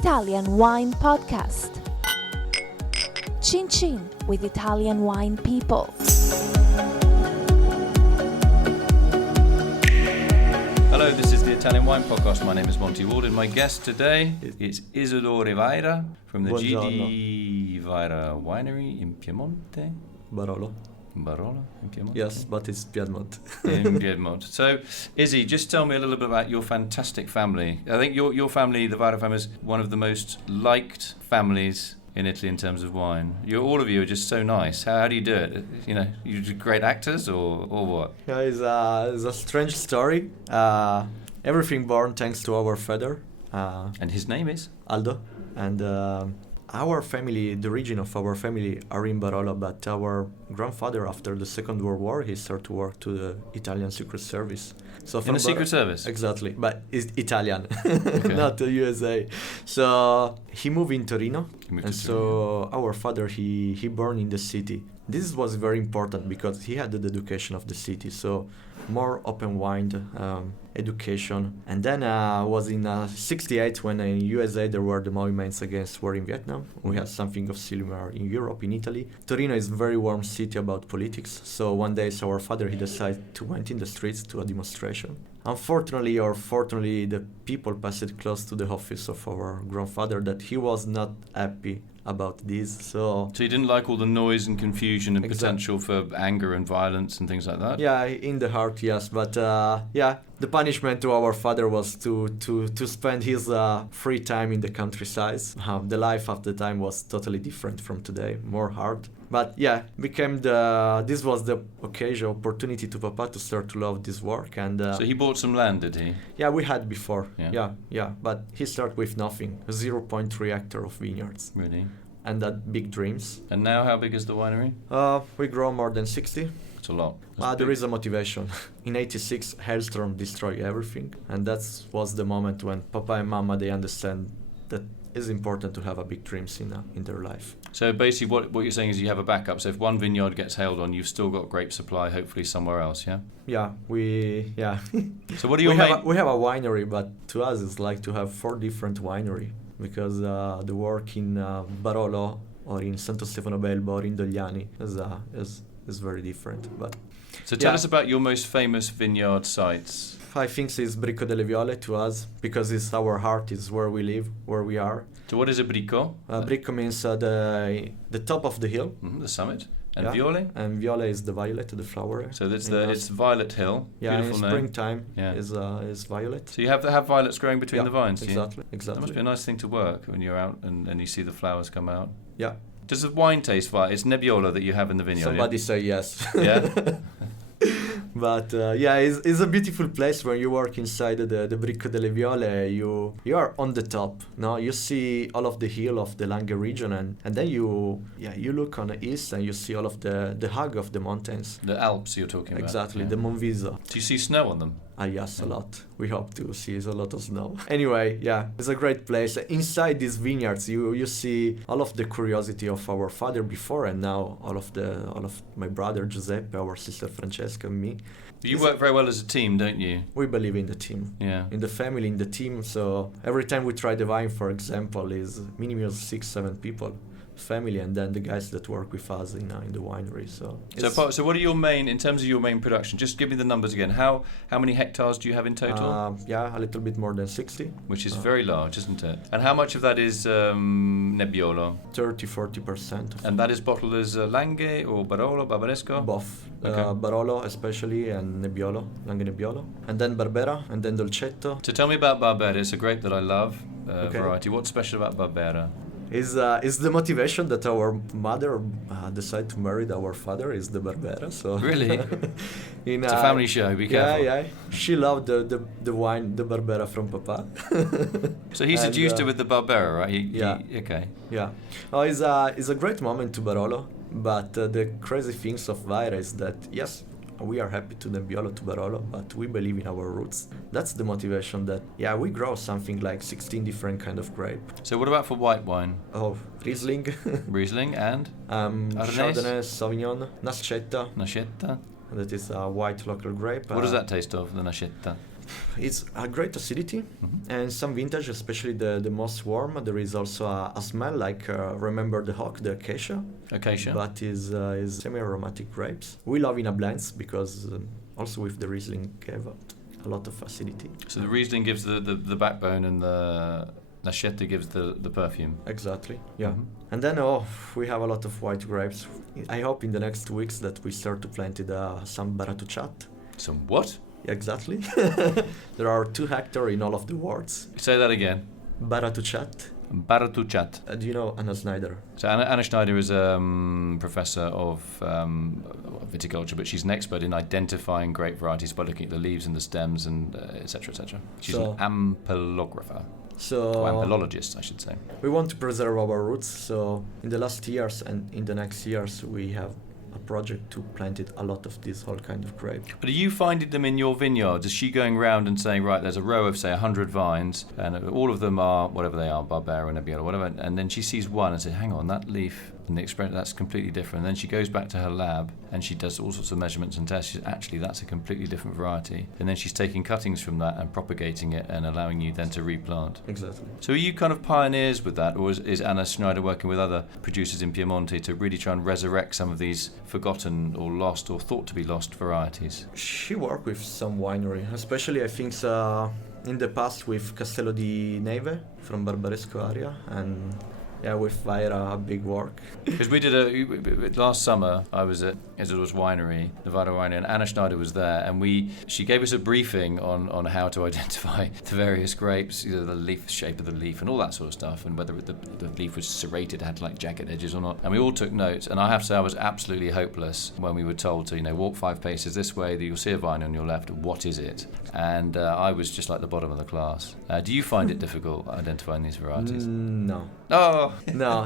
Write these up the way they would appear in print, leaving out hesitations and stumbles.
Italian Wine Podcast. Chin Chin with Italian wine people. Hello, this is the Italian Wine Podcast. My name is Monty Waldin. My guest today is Isidoro Vajra from the GD Vajra winery in Piemonte. Barolo in Piemonte? Yes, but it's Piedmont. In Piedmont. So, Izzy, just tell me a little bit about your fantastic family. I think your family, the Vajra family, is one of the most liked families in Italy in terms of wine. All of you are just so nice. How do you do it? You know, you're great actors or what? Yeah, it's a strange story. Everything born thanks to our father. And his name is? Aldo. And our family, the origin of our family are in Barolo, but our grandfather, after the Second World War, he started to work to the Italian Secret Service. So in the Secret Service? Exactly, but it's Italian, Okay. not the USA. So he moved in Torino, so our father, he born in the city. This was very important because he had the education of the city, so more open-minded education. And then was in 68 when in USA there were the movements against war in Vietnam. We had something of similar in Europe, in Italy. Torino is a very warm city about politics, so one day our father, he decided to went in the streets to a demonstration. Unfortunately or fortunately, the people passed close to the office of our grandfather that he was not happy about this. So you didn't like all the noise and confusion and Exactly. potential for anger and violence and things like that? yeah, in the heart, yes, but the punishment to our father was to spend his free time in the countryside. The life of the time was totally different from today, more hard. But yeah, this was the occasion, opportunity to Papa to start to love this work. And So he bought some land, did he? yeah, we had before. Yeah. Yeah, but he started with nothing, 0.3 hectare of vineyards, Really? and that big dreams. And now how big is the winery? We grow more than 60. It's a lot. That's There big. is a motivation. In '86, Hailstorm destroyed everything, and that was the moment when Papa and Mama, they understand that it's important to have a big dreams in their life. So basically what you're saying is you have a backup. So if one vineyard gets hailed on, you've still got grape supply, hopefully somewhere else, yeah? Yeah. So what are your we have a winery, but to us it's like to have 4 different winery, because the work in Barolo or in Santo Stefano Belbo or in Dogliani is very different. But So tell yeah. us about your most famous vineyard sites. I think it's Bricco delle Viole to us, because it's our heart, it's where we live, where we are. So what is a Bricco? Bricco means the top of the hill, The summit. And Yeah. Viole? and Viole is the violet, the flower. So that's In it's Violet Hill. yeah, in Beautiful name. springtime Yeah. is violet. So you have violets growing between Yeah, the vines, do you? Exactly, That must be exactly. a nice thing to work when you're out and you see the flowers come out. Yeah. Does the wine taste violet? It's Nebbiolo that you have in the vineyard. Somebody say yes. Yeah? But it's a beautiful place when you work inside the Bricco delle Viole. You are on the top. No, you see all of the hill of the Langhe region, and then you look on the east and you see all of the hug of the mountains. The Alps you're talking about. Exactly, yeah. the Monviso. Do you see snow on them? Yes, a lot. We hope to see a lot of snow. Anyway, yeah, it's a great place. Inside these vineyards, you see all of the curiosity of our father before and now, all of my brother Giuseppe, our sister Francesca, and me. You work very well as a team, don't you? We believe in the team, Yeah. in the family, in the team. So every time we try the wine, for example, is minimum 6-7 people. Family, and then the guys that work with us in the winery. So what are your main, in terms of your main production, just give me the numbers again. How many hectares do you have in total? a little bit more than 60. Which is very large, isn't it? And how much of that is Nebbiolo? 30-40%. And that is bottled as Langhe or Barolo, Barbaresco? Both. Okay. Barolo especially, and Nebbiolo, Langhe Nebbiolo. And then Barbera, and then Dolcetto. So tell me about Barbera. It's a grape that I love, Okay. variety. What's special about Barbera? Is the motivation that our mother decided to marry our father is the Barbera. So Really? It's a family show, be careful. Yeah. She loved the wine, the Barbera from Papa. So he seduced her with the Barbera, right? Yeah. Okay. Yeah. It's a great moment to Barolo, but the crazy things of Vajra is that, yes, we are happy to Nebbiolo, to Barolo, but we believe in our roots. That's the motivation that, we grow something like 16 different kind of grape. So what about for white wine? Oh, Riesling, Riesling and Chardonnay, Sauvignon, Nascetta, Nascetta. that is a white local grape. What does that taste of, the Nascetta? It's a great acidity, and some vintage, especially the most warm. There is also a smell like remember the hock, the acacia. Acacia. But is semi-aromatic grapes. We love in a blends because also with the Riesling gave a lot of acidity. So the Riesling gives the backbone and the Nascetta gives the perfume. Exactly, yeah. Mhm. And then we have a lot of white grapes. I hope in the next 2 weeks that we start to plant some Baratuciat. Some what? Exactly. There are 2 hectares in all of the wards. Say that again. Baratuciat. Baratuciat. Do you know Anna Snyder? So Anna Schneider is a professor of viticulture, but she's an expert in identifying grape varieties by looking at the leaves and the stems and etc. etc. She's an ampelographer. Or ampelologist, I should say. We want to preserve our roots, so in the last years and in the next years we have a project to plant a lot of this whole kind of grape. But are you finding them in your vineyards? Is she going around and saying, right, there's a row of, say, 100 vines, and all of them are, whatever they are, Barbera, Nebbiolo, whatever, and then she sees one and says, hang on, that leaf and the experiment, that's completely different. And then she goes back to her lab and she does all sorts of measurements and tests. Actually, that's a completely different variety. And then she's taking cuttings from that and propagating it and allowing you then to replant. Exactly. So are you kind of pioneers with that, or is Anna Schneider working with other producers in Piedmont to really try and resurrect some of these forgotten or lost or thought to be lost varieties? She worked with some winery, especially I think in the past with Castello di Neve from Barbaresco area, and with Vajra, a big work. Because we did last summer, I was at Isidoro's winery, the Vajra winery, and Anna Schneider was there, and she gave us a briefing on how to identify the various grapes, the leaf, shape of the leaf and all that sort of stuff, and whether the leaf was serrated, had like jagged edges or not. And we all took notes, and I have to say I was absolutely hopeless when we were told to, walk 5 paces this way, you'll see a vine on your left, what is it? And I was just like the bottom of the class. Do you find it difficult identifying these varieties? No. Oh! No,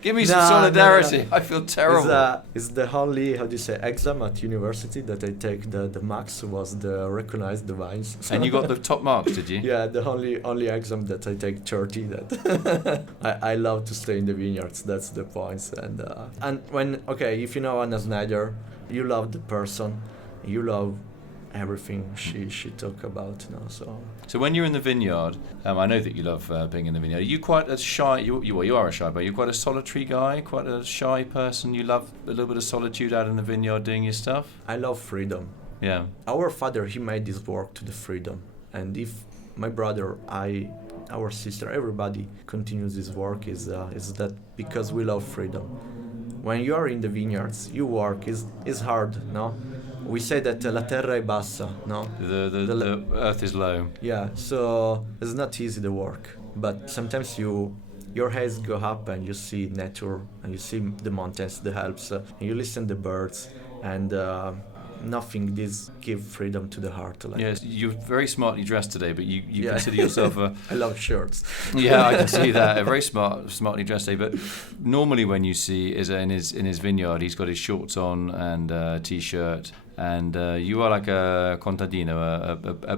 Give me some solidarity. No. I feel terrible. It's the only, exam at university that I take. The max was the recognized the vines. And you got the top marks, did you? Yeah, the only exam that I take 30. That I love to stay in the vineyards. That's the points. And when if you know Anna Snyder, you love the person, you love everything she talk about now. So when you're in the vineyard, I know that you love being in the vineyard. Are you quite a shy? You are a shy, but you're quite a solitary guy, quite a shy person. You love a little bit of solitude out in the vineyard doing your stuff. I love freedom. Yeah. Our father, he made this work to the freedom, and if my brother, our sister, everybody continues this work is that because we love freedom. When you are in the vineyards, you work is hard, no. We say that la terra è bassa, no? The earth is low. Yeah, so it's not easy the work, but sometimes your heads go up and you see nature and you see the mountains, the Alps, and you listen to the birds, and nothing this give freedom to the heart. Yes, you're very smartly dressed today, but you consider yourself a... I love shirts. Yeah, I can see that. A very smartly dressed today. But normally when you see in his vineyard, he's got his shorts on and a t-shirt. And you are like a contadino,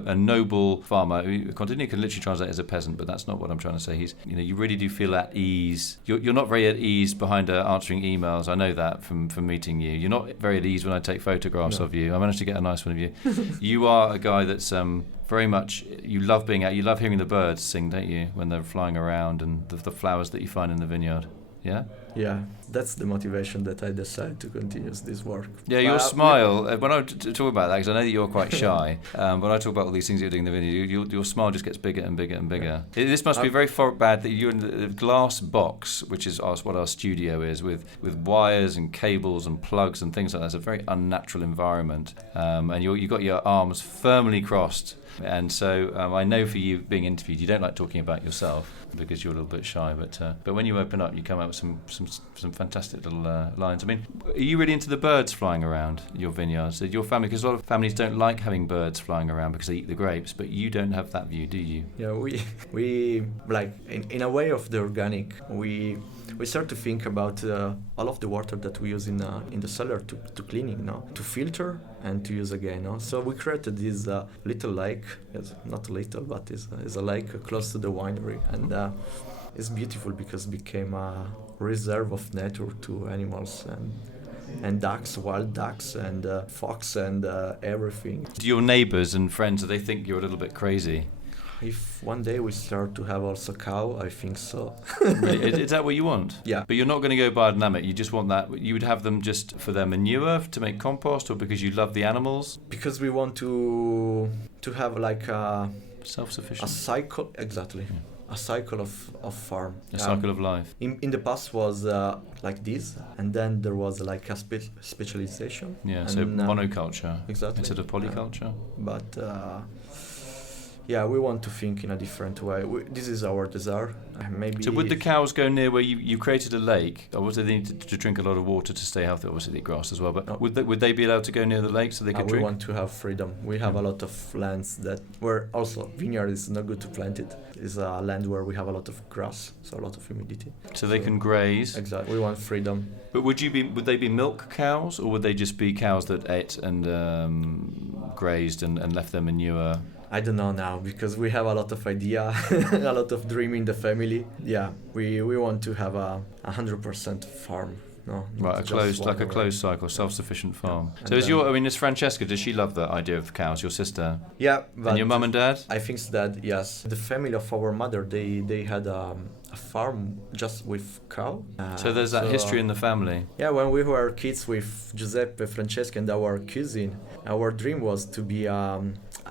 a noble farmer. Contadino can literally translate as a peasant, but that's not what I'm trying to say. You really do feel at ease. You're not very at ease behind answering emails. I know that from meeting you. You're not very at ease when I take photographs of you. I managed to get a nice one of you. You are a guy that's very much, you love being out. You love hearing the birds sing, don't you, when they're flying around, and the flowers that you find in the vineyard. Yeah? Yeah, that's the motivation that I decided to continue this work. Yeah, your smile, when I talk about that, because I know that you're quite shy, when I talk about all these things you're doing in the video, your smile just gets bigger and bigger and bigger. This must be very bad that you're in the glass box, which is what our studio is, with wires and cables and plugs and things like that. It's a very unnatural environment. And you've got your arms firmly crossed. And so I know for you being interviewed, you don't like talking about yourself because you're a little bit shy. But when you open up, you come out with some fantastic little lines. I mean, are you really into the birds flying around your vineyards? Your family, because a lot of families don't like having birds flying around because they eat the grapes, but you don't have that view, do you? Yeah, we like in a way of the organic. We start to think about all of the water that we use in the cellar to cleaning, no, to filter and to use again. No? So we created this little lake. It's not little, but it's a lake close to the winery, and it's beautiful because it became a reserve of nature to animals, and and ducks, wild ducks, and fox, and everything. Do your neighbours and friends, do they think you're a little bit crazy? If one day we start to have also cow, I think so. Really? Is that what you want? Yeah. But you're not going to go biodynamic. You just want that. You would have them just for their manure to make compost, or because you love the animals? Because we want to have like a Self-sufficient. cycle, exactly. Yeah. A cycle of farm. A cycle of life. In the past was like this, and then there was like a specialization. Yeah. And So monoculture. Exactly. Instead of polyculture. But yeah, we want to think in a different way. This is our desire. Maybe. So would the cows go near where you created a lake? Obviously they need to drink a lot of water to stay healthy. Obviously they eat grass as well. But No. would they be allowed to go near the lake so they could We drink? want to have freedom. We have a lot of lands that where also vineyard is not good to plant it. It's a land where we have a lot of grass, so a lot of humidity. So they can graze. Exactly. We want freedom. But would they be milk cows, or would they just be cows that ate and grazed and left their manure? I don't know now because we have a lot of idea, a lot of dream in the family. Yeah, we want to have a 100% farm. No, Right, a closed cycle, self-sufficient farm. And So is Francesca, does she love that idea of cows, your sister? Yeah, but And your mum and dad? I think that yes, the family of our mother they had a farm just with cow. So there's that history in the family. Yeah, when we were kids with Giuseppe, Francesca, and our cousin, our dream was to be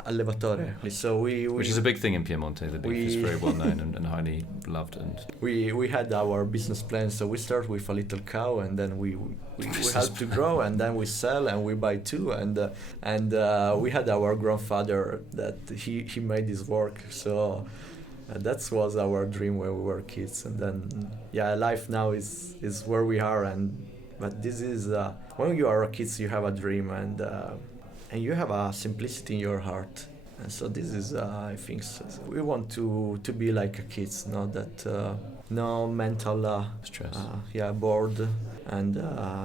allevatore. So Which is a big thing in Piedmont. The beef is very well known and highly loved. And we had our business plan. So we start with a little cow, and then we had to grow, and then we sell, and we buy two, and we had our grandfather that he made this work. So. That was our dream when we were kids, and then life now is where we are, but this is when you are kids you have a dream and you have a simplicity in your heart, and so this is I think we want to be like a kids, not that no mental stress, bored, and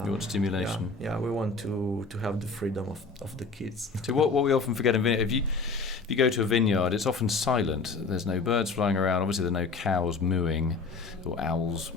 you want stimulation. Yeah, we want to have the freedom of the kids. So what we often forget in vineyard, if you go to a vineyard, it's often silent. There's no birds flying around. Obviously, there are no cows mooing, or owls,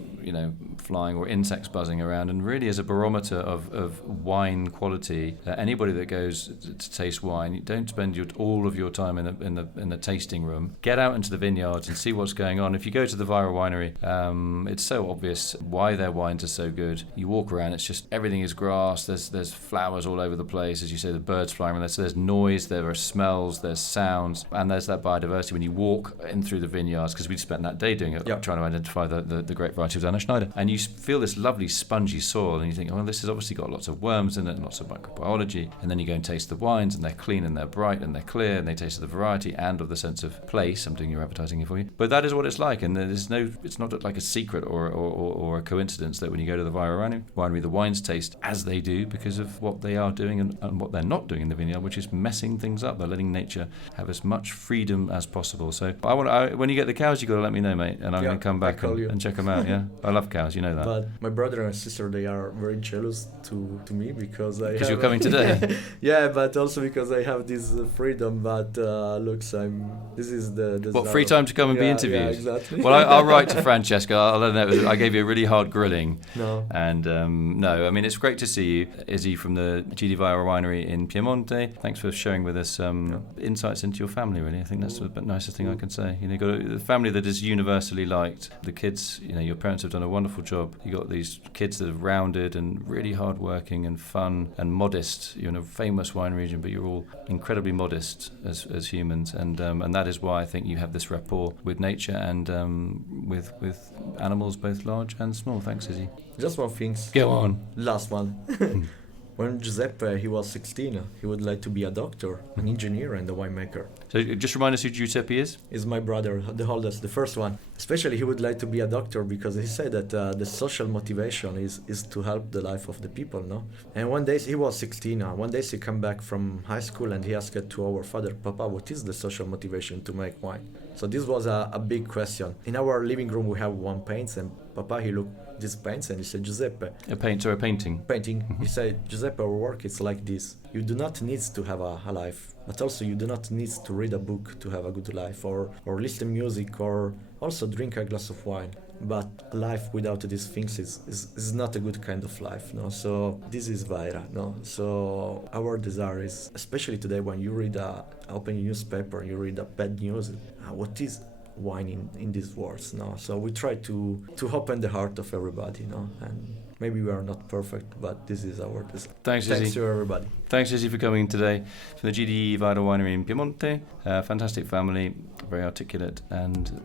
flying, or insects buzzing around. And really, as a barometer of wine quality, anybody that goes to taste wine, you don't spend all of your time in the tasting room. Get out into the vineyards and see what's going on. If you go to the Vajra winery, it's so obvious why their wines are so good. You walk around, it's just everything is grass. There's flowers all over the place, as you say. The birds flying around. So there's noise. There are smells. There's sounds, and there's that biodiversity when you walk in through the vineyards, because we spent that day doing it, trying to identify the great variety of Anna Schneider, and you feel this lovely spongy soil, and you think, oh, this has obviously got lots of worms in it and lots of microbiology, and then you go and taste the wines, and they're clean and they're bright and they're clear, and they taste of the variety and of the sense of place. I'm doing your advertising here for you, but that is what it's like, and it's not like a secret or a coincidence that when you go to the Vajra winery, the wines taste as they do because of what they are doing and what they're not doing in the vineyard, which is messing things up. They're letting nature have as much freedom as possible. So when you get the cows, you got to let me know, mate, and I'm going to come back and check them out. Yeah, I love cows, you know that. But my brother and sister, they are very jealous to me because you're coming today. Yeah, but also because I have this freedom. But this is the free time to come and be interviewed. Yeah, exactly. Well, I'll write to Francesca. I'll let her know I gave you a really hard grilling. No. And no, I mean, it's great to see you, Izzy, from the Gidi Vajra winery in Piemonte. Thanks for sharing with us insights into your family, really. I think that's the nicest thing I can say. You got a family that is universally liked. The kids, your parents have done a wonderful job. You got these kids that are rounded and really hardworking and fun and modest. You're in a famous wine region, but you're all incredibly modest as humans, and that is why I think you have this rapport with nature and with animals, both large and small. Thanks, Izzy. Just one thing. Go on. Last one. When Giuseppe he was 16, he would like to be a doctor, an engineer, and a winemaker. So just remind us who Giuseppe is. Is my brother, the oldest, the first one. Especially he would like to be a doctor because he said that the social motivation is to help the life of the people, no? And one day, he was 16, one day he come back from high school and he asked to our father, Papa, what is the social motivation to make wine? So this was a big question. In our living room we have one paint, and Papa, he looked these paints and he said, Giuseppe. A painting? Painting. He said, Giuseppe, our work is like this. You do not need to have a life, but also you do not need to read a book to have a good life, or listen music, or also drink a glass of wine. but life without these things is not a good kind of life, no? So this is Vajra, no? So our desire is, especially today when you read open newspaper, you read bad news, what is wine in these words, no? So we try to open the heart of everybody, no? And maybe we are not perfect, but this is our desire. Thanks, Izzy. Thanks to everybody. Thanks, Izzy, for coming today. From the GD Vajra Winery in Piemonte, fantastic family, very articulate, and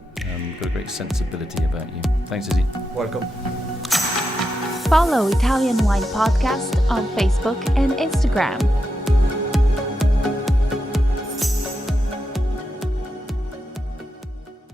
got a great sensibility about you. Thanks, Izzy. Welcome. Follow Italian Wine Podcast on Facebook and Instagram.